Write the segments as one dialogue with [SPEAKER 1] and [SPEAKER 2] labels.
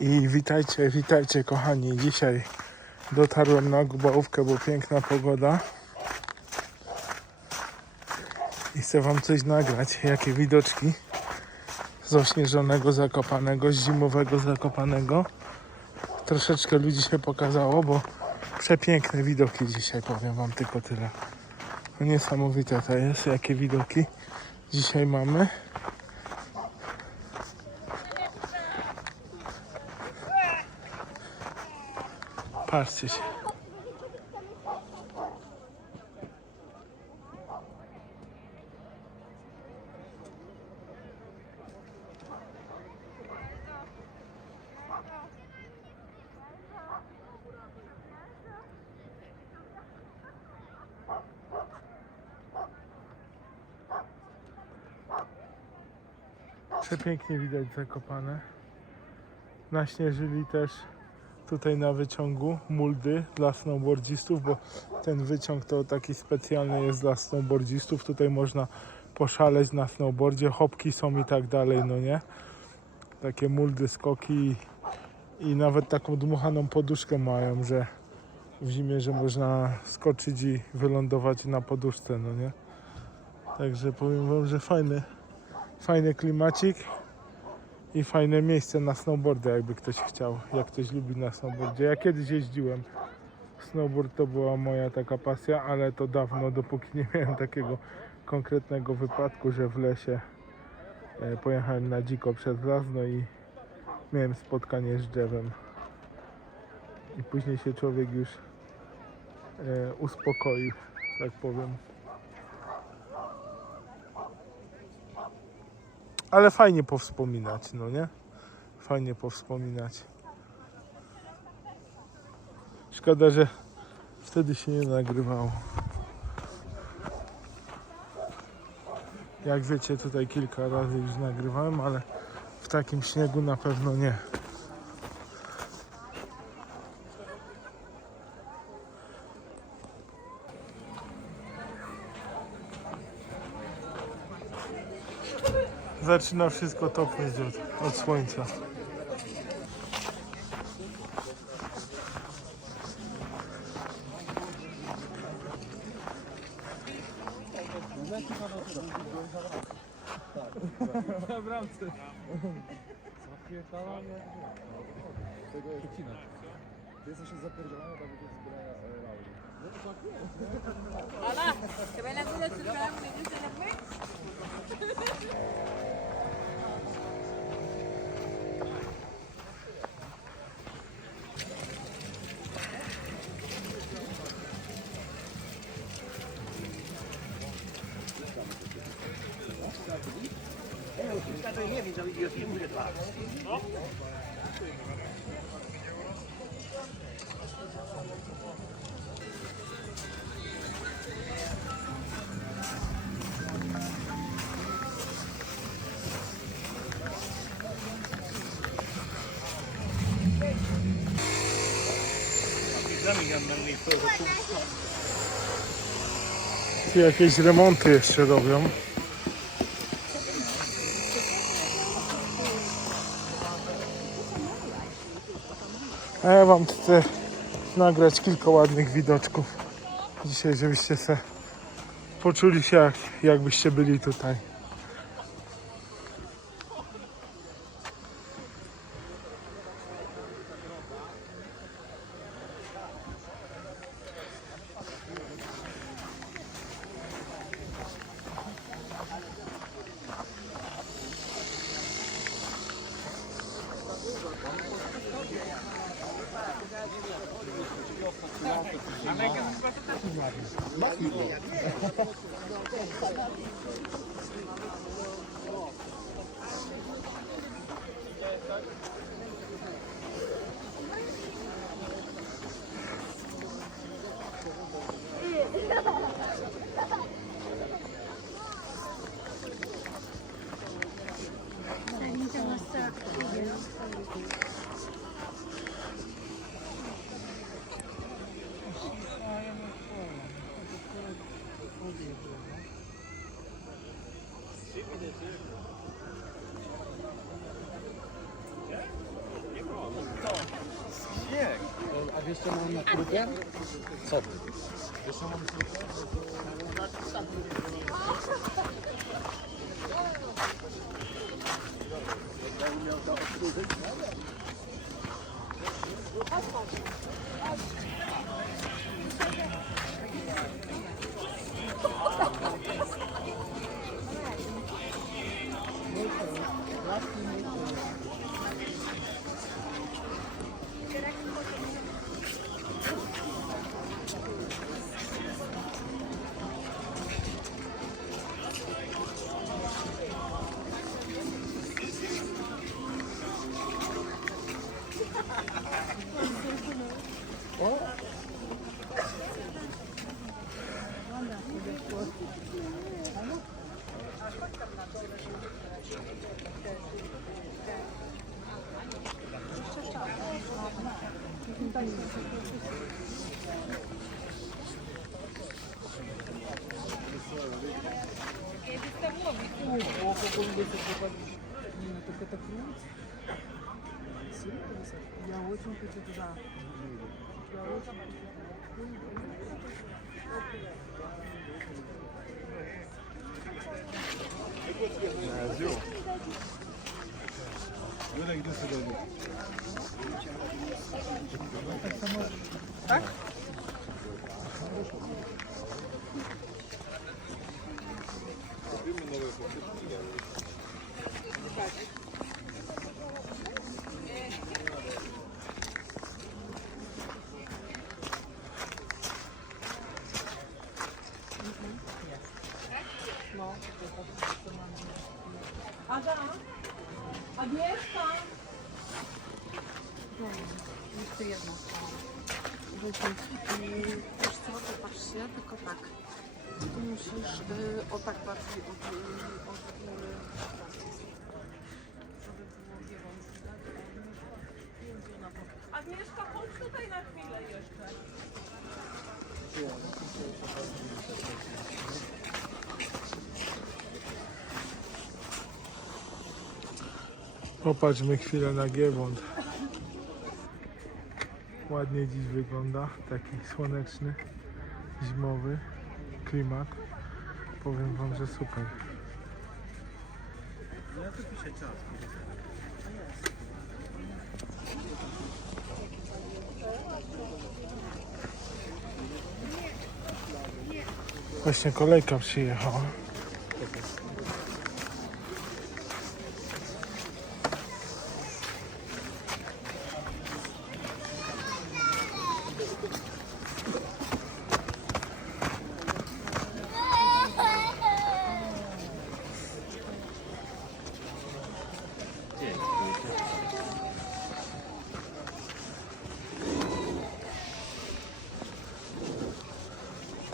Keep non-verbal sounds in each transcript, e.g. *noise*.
[SPEAKER 1] I witajcie, witajcie kochani. Dzisiaj dotarłem na Gubałówkę, bo piękna pogoda. I chcę wam coś nagrać, jakie widoczki z ośnieżonego Zakopanego, z zimowego Zakopanego. Troszeczkę ludzi się pokazało, bo przepiękne widoki dzisiaj, powiem wam tylko tyle. Niesamowite to jest, jakie widoki dzisiaj mamy. Patrzcie się. Przepięknie widać zakopane. Naśnieżyli też tutaj na wyciągu muldy dla snowboardzistów, bo ten wyciąg to taki specjalny jest dla snowboardzistów. Tutaj można poszaleć na snowboardzie, hopki są i tak dalej, no nie? Takie muldy, skoki i, nawet taką dmuchaną poduszkę mają, że w zimie, że można skoczyć i wylądować na poduszce, no nie? Także powiem wam, że fajny, fajny klimacik i fajne miejsce na snowboardy, jakby ktoś chciał, jak ktoś lubi na snowboardzie. Ja kiedyś jeździłem. Snowboard to była moja taka pasja, ale to dawno, dopóki nie miałem takiego konkretnego wypadku, że w lesie e, pojechałem na dziko przez las, no i miałem spotkanie z drzewem. I później się człowiek już e, uspokoił, tak powiem. Ale fajnie powspominać, no nie? Fajnie powspominać. Szkoda, że wtedy się nie nagrywało. Jak wiecie, tutaj kilka razy już nagrywałem, ale w takim śniegu na pewno nie. Zaczyna wszystko topnieć od, od słońca.
[SPEAKER 2] Hola, ¿te ven la duda si traemos la industria del mes?
[SPEAKER 1] Tu jakieś remonty jeszcze robią. Chcę nagrać kilka ładnych widoczków dzisiaj, żebyście se poczuli się jak, jakbyście byli tutaj.
[SPEAKER 3] Nasıl? yaşamamı kuracağım. Sat. Kaç parça? Я без того, не О, по-моему, это попадет.
[SPEAKER 4] Нет, так это круть. Серьезно? Я очень хочу туда. Я очень хочу.
[SPEAKER 5] Jeszcze O tak bardziej od, od góry.
[SPEAKER 2] Chodź tutaj na chwilę jeszcze.
[SPEAKER 1] Popatrzmy chwilę na Giewont. Ładnie dziś wygląda, taki słoneczny, zimowy klimat. Powiem wam, że super. Właśnie kolejka przyjechała.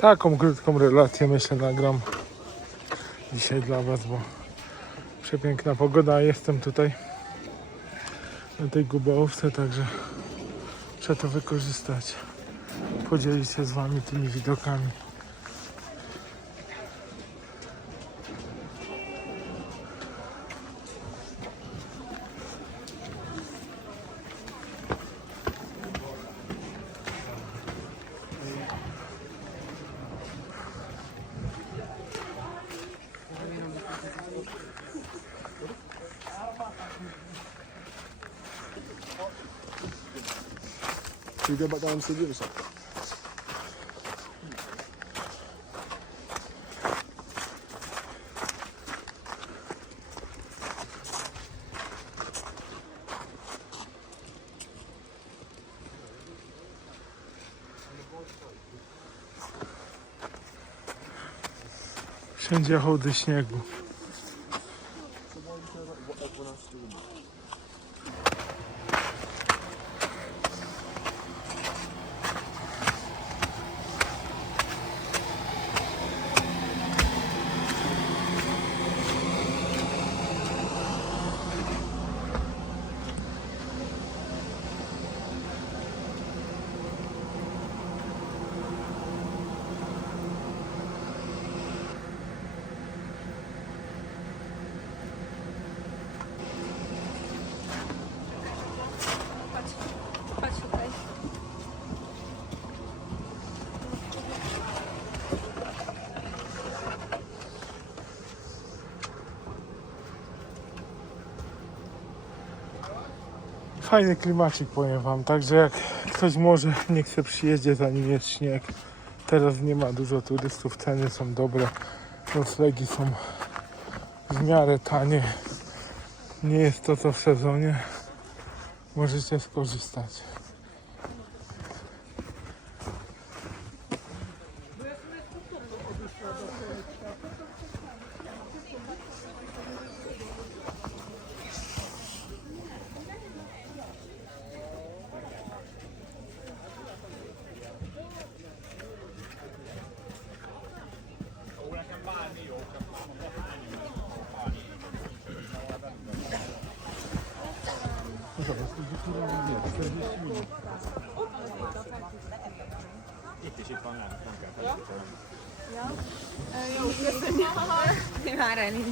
[SPEAKER 1] Taką krótką relację myślę nagram dzisiaj dla Was, bo przepiękna pogoda. Jestem tutaj na tej gubałówce, także trzeba to wykorzystać. Podzielić się z Wami tymi widokami.
[SPEAKER 3] Down to the other side.
[SPEAKER 1] Wszędzie chody śniegu.
[SPEAKER 2] Fajny klimacik, powiem wam. Także jak ktoś może, *laughs* niech chce przyjeździe, zanim jest śnieg. Teraz nie ma dużo turystów, ceny są dobre, noclegi są w miarę tanie. Nie jest to co w sezonie. Możecie skorzystać.
[SPEAKER 1] Nie ma Reni.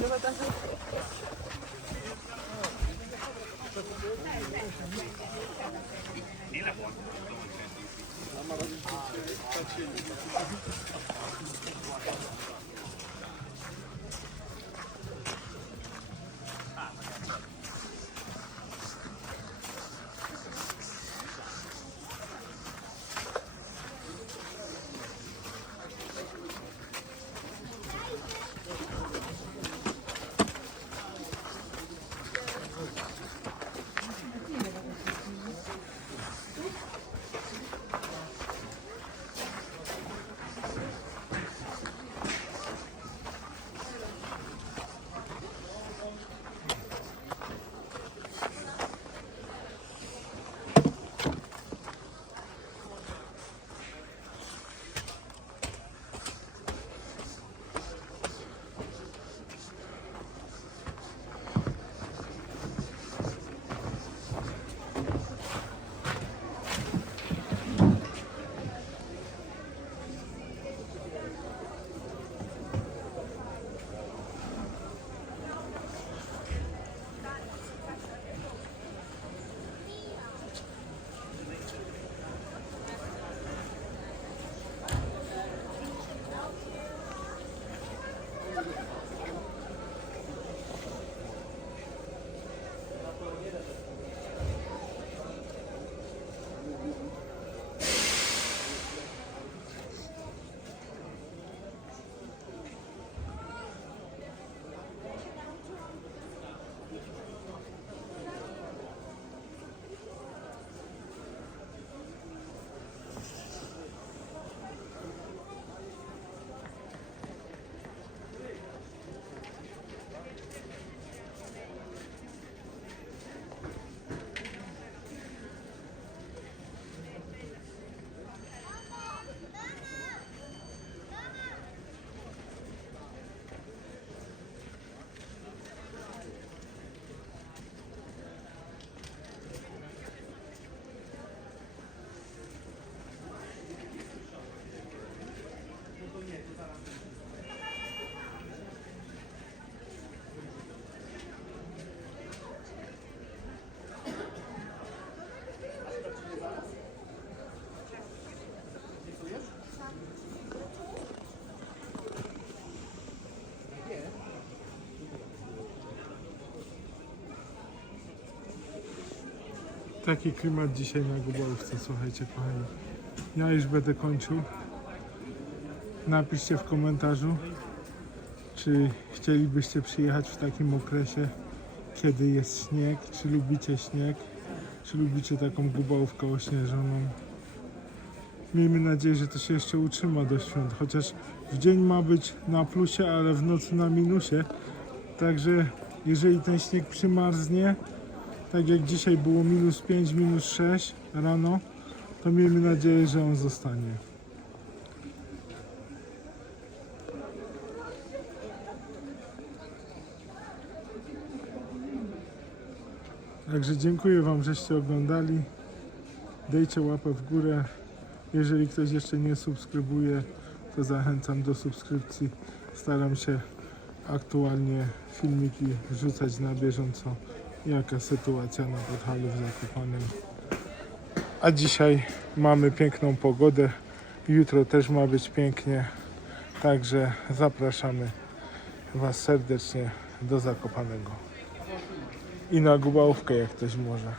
[SPEAKER 1] Taki klimat dzisiaj na Gubałówce, słuchajcie kochani. Ja już będę kończył. Napiszcie w komentarzu, czy chcielibyście przyjechać w takim okresie, kiedy jest śnieg, czy lubicie śnieg, czy lubicie taką Gubałówkę ośnieżoną. Miejmy nadzieję, że to się jeszcze utrzyma do świąt, chociaż w dzień ma być na plusie, ale w nocy na minusie. Także jeżeli ten śnieg przymarznie, tak jak dzisiaj było minus 5, minus 6 rano, to miejmy nadzieję, że on zostanie. Także dziękuję Wam, żeście oglądali. Dajcie łapę w górę. Jeżeli ktoś jeszcze nie subskrybuje, to zachęcam do subskrypcji. Staram się aktualnie filmiki wrzucać na bieżąco jaka sytuacja na Podhalu w Zakopanem. A dzisiaj mamy piękną pogodę. Jutro też ma być pięknie. Także zapraszamy Was serdecznie do Zakopanego. I na Gubałówkę, jak ktoś może.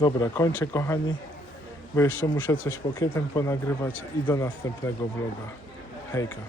[SPEAKER 1] Dobra, kończę kochani bo jeszcze muszę coś pokietem ponagrywać i do następnego vloga. Hejka.